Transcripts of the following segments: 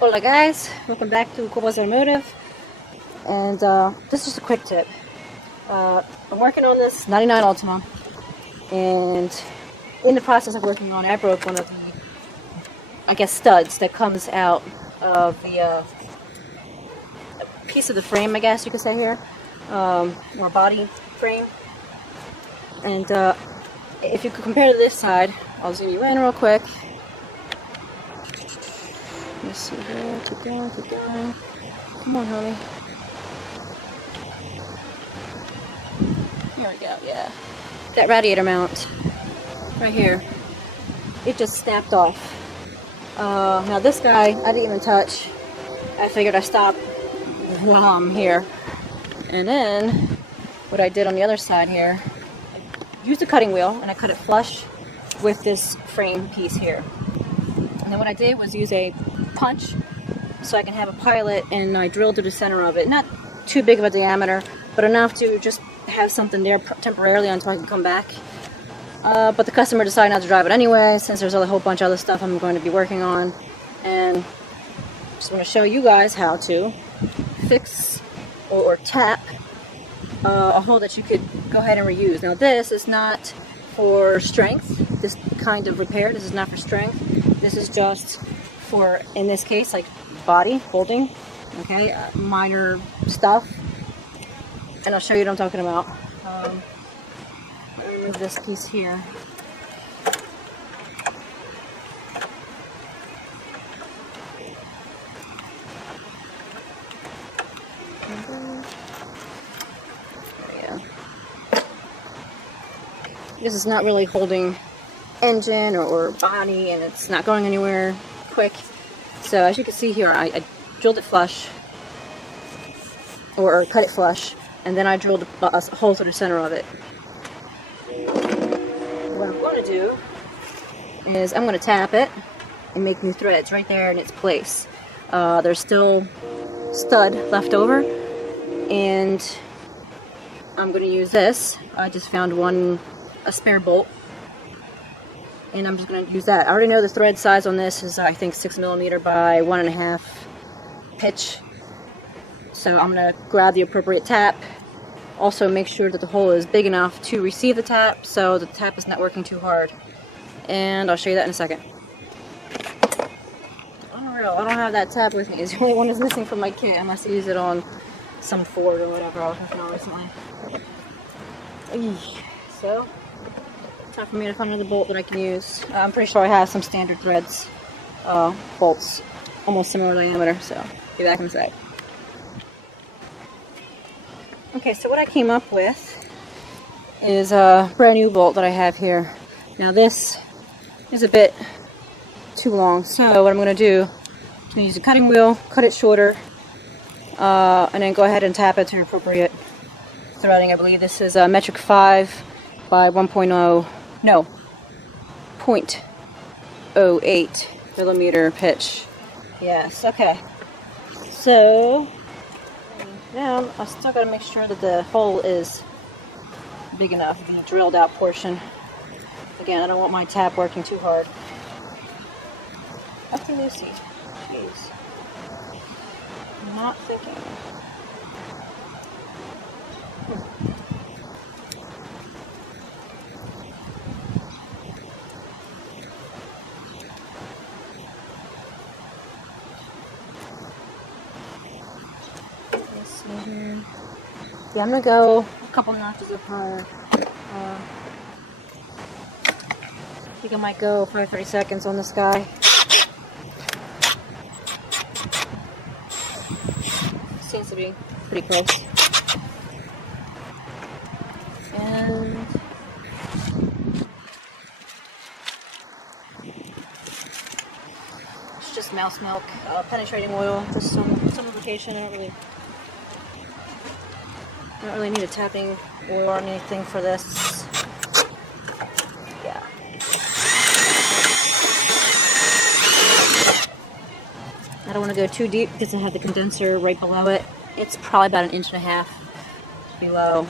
Hola guys, welcome back to Cuba's Automotive, and this is just a quick tip. I'm working on this 99 Altima, and in the process of working on it, I broke one of the, I guess, studs that comes out of the piece of the frame, I guess you could say here, or body frame. And if you could compare to this side, I'll zoom you in real quick. Let's see here, keep going, keep going. Come on, honey. Here we go, yeah. That radiator mount, right here, it just snapped off. Now this guy, I didn't even touch. I figured I'd stop while I'm here. And then, what I did on the other side here, I used a cutting wheel, and I cut it flush with this frame piece here. And then what I did was use a punch so I can have a pilot, and I drilled to the center of it. Not too big of a diameter, but enough to just have something there temporarily until I can come back. But the customer decided not to drive it anyway, since there's a whole bunch of other stuff I'm going to be working on. And just want to show you guys how to fix or tap a hole that you could go ahead and reuse. Now this is not for strength, this kind of repair. This is not for strength. This is just for, in this case, like body holding, okay, minor stuff. And I'll show you what I'm talking about. Let me remove this piece here. This is not really holding engine or body, and it's not going anywhere quick. So as you can see here, I drilled it flush, or cut it flush, and then I drilled a hole through the center of it. What I'm going to do is I'm going to tap it and make new threads right there in its place. There's still stud left over, and I'm going to use this. I just found a spare bolt, and I'm just going to use that. I already know the thread size on this is, I think, 6mm by 1.5 pitch. So I'm going to grab the appropriate tap. Also make sure that the hole is big enough to receive the tap, so the tap is not working too hard. And I'll show you that in a second. Unreal, I don't have that tap with me. It's the only one that's missing from my kit. I must use it on some Ford or whatever I was working on recently. So, time for me to find another bolt that I can use. I'm pretty sure I have some standard threads, bolts, almost similar diameter, so be back in a sec. Okay, so what I came up with is a brand new bolt that I have here. Now this is a bit too long, so what I'm going to do, I'm going to use a cutting wheel, cut it shorter, and then go ahead and tap it to appropriate threading. I believe this is a metric 5 by 0.08mm pitch. Yes, okay. So now I still got to make sure that the hole is big enough, the drilled out portion. Again, I don't want my tap working too hard. Upty Lucy. Jeez. I'm not thinking. Yeah, I'm gonna go a couple notches up higher. I think I might go for 30 seconds on this guy. Seems to be pretty close. And it's just mouse milk, penetrating oil, just some lubrication. I don't really need a tapping oil or anything for this. Yeah. I don't want to go too deep because I have the condenser right below it. It's probably about 1.5 inches below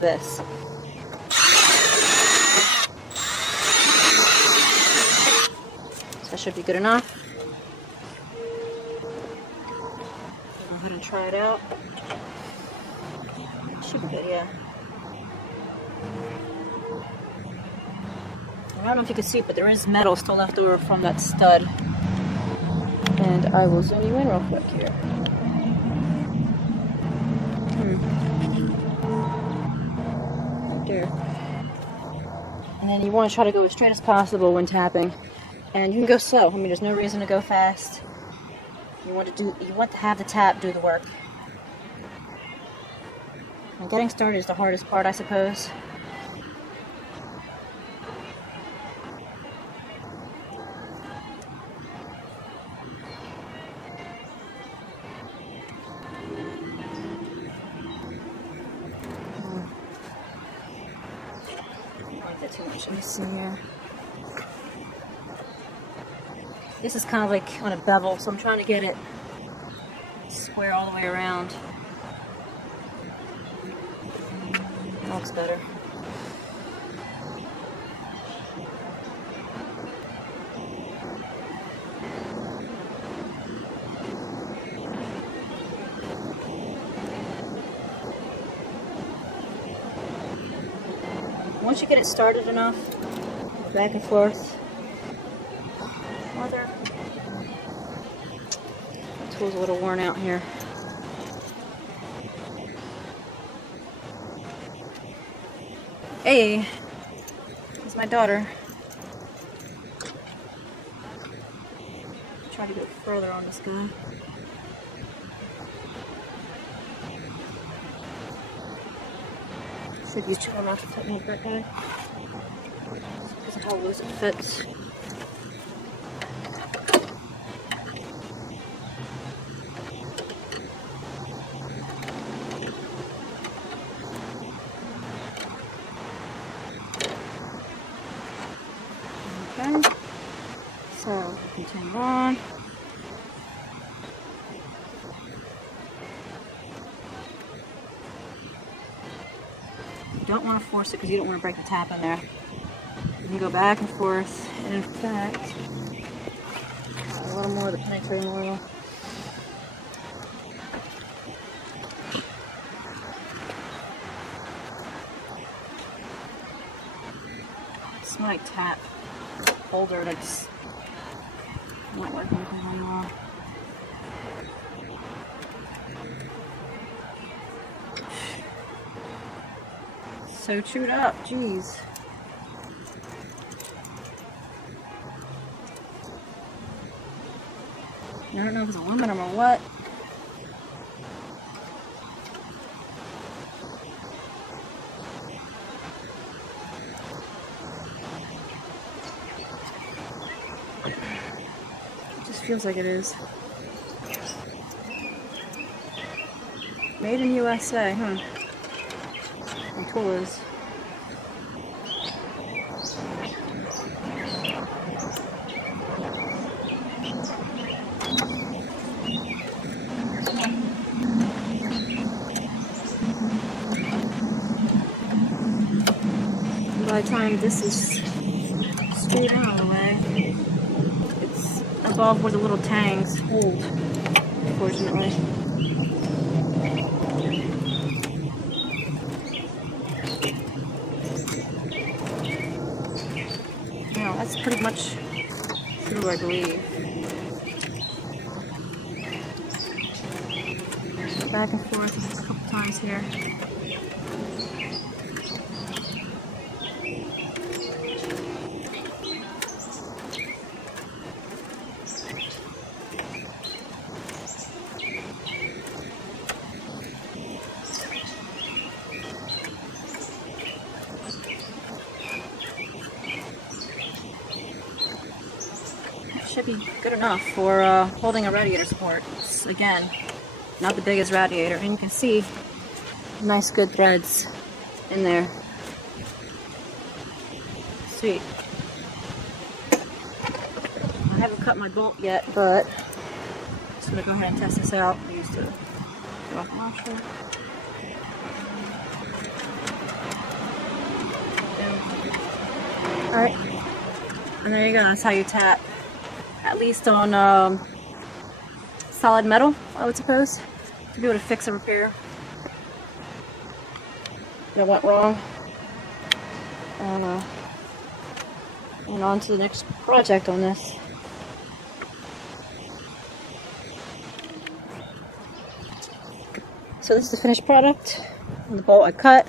this. So that should be good enough. ahead and try it out. Should be good, yeah. I don't know if you can see it, but there is metal still left over from that stud. And I will zoom you in real quick here. Right there. And then you want to try to go as straight as possible when tapping. And you can go slow. I mean, there's no reason to go fast. You want to have the tap do the work. And getting started is the hardest part, I suppose. Too much. Let me see here. This is kind of like on a bevel, so I'm trying to get it square all the way around. That looks better. Once you get it started enough, back and forth. Mother. The tool's a little worn out here. Hey, it's my daughter. Try to go further on this guy. Should use try not to fit me that guy. Because of how loose it fits. Okay. So continue on. You don't want to force it because you don't want to break the tap in there. You can go back and forth, and in fact, a little more of the penetrating oil. It's my tap holder that's not working very well. So chewed up, jeez. I don't know if it's aluminum or what. It just feels like it is. Made in USA, huh? The tool is. By the time this is screwed out of the way, it's above where the little tangs hold, unfortunately. Now that's pretty much through, I believe. Back and forth a couple times here. Should be good enough for holding a radiator support. It's, again, not the biggest radiator, and you can see nice good threads in there. Sweet. I haven't cut my bolt yet, but I'm just gonna go ahead and test this out. I used to get off the washer. Alright, and there you go. That's how you tap. At least on solid metal, I would suppose. to be able to fix and repair that went wrong. And on to the next project on this. So this is the finished product. The bolt I cut.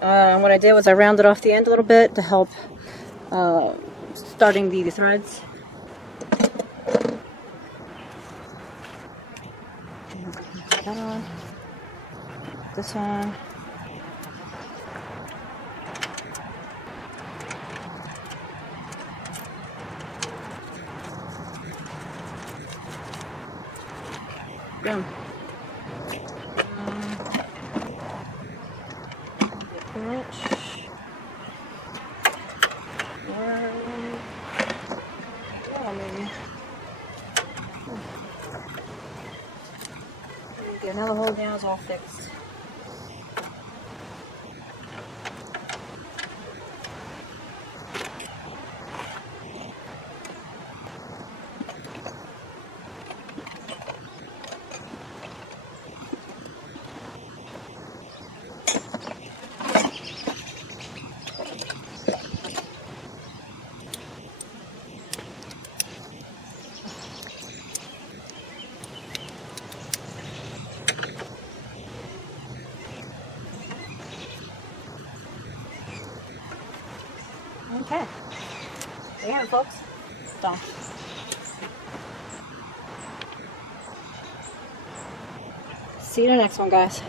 What I did was I rounded off the end a little bit to help starting the threads. Put that on. This on. Boom. Occurrence. Okay, now the whole down is all fixed. Okay, there you have it, folks. Done. See you in the next one, guys.